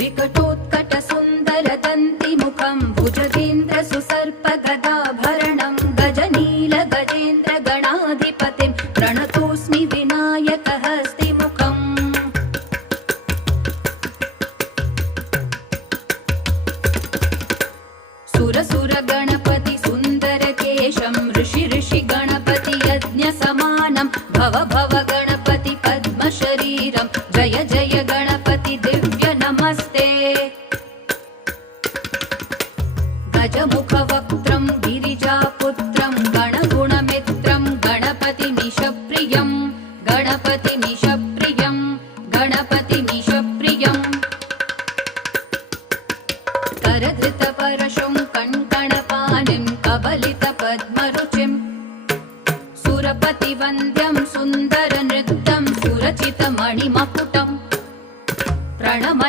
विकटोत्कटसुन्दरदन्तिमुखं भुजगेन्द्रसुसर्पगदाभरणं गजनीलगजेन्द्रगणाधिपतिं प्रणतोऽस्मि विनायकहस्तिमुखम् सुरसुरगणपति सुन्दरकेशं ऋषि गणपति यज्ञसमानं भव भव गणपति पद्मशरीरं जय जय गणपति दिव्य नमस्ते गजमुखवक्त्रं गिरिजापुत्रं गणगुणमित्रं गणपतिमीशप्रियं गणपतिमीशप्रियं गणपतिमीशप्रियं करधृतपरशुं कङ्कणपाणिं कबलितपद्मरुचिं सुरपतिवन्द्यं सुन्दरनृत्यं सुरचितमणिमकुटं प्रणमत